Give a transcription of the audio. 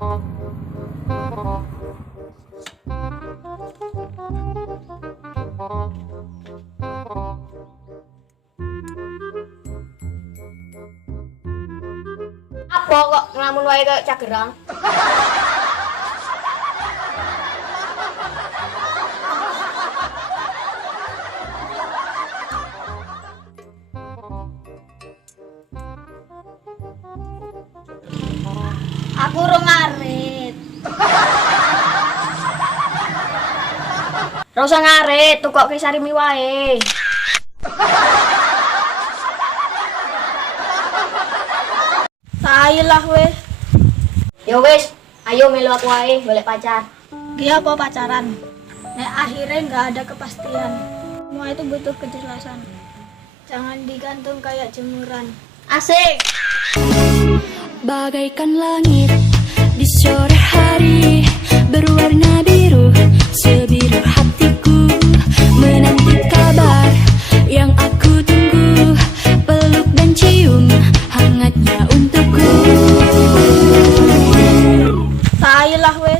Apa kok ngelamun wae kayak cagerang? Aku urung ngarit. Ora usah ngarit, tukokke sarimi wae. Ayolah weh. Ya wis, ayo melu aku wae golek pacar. Dia apa pacaran? Nek akhirnya nggak ada kepastian. Semua itu butuh kejelasan. Jangan digantung kayak jemuran. Asik. Bagaikan langit di sore hari berwarna biru, sebiru hatiku menanti kabar yang aku tunggu, peluk dan cium hangatnya untukku. Ayolah weh.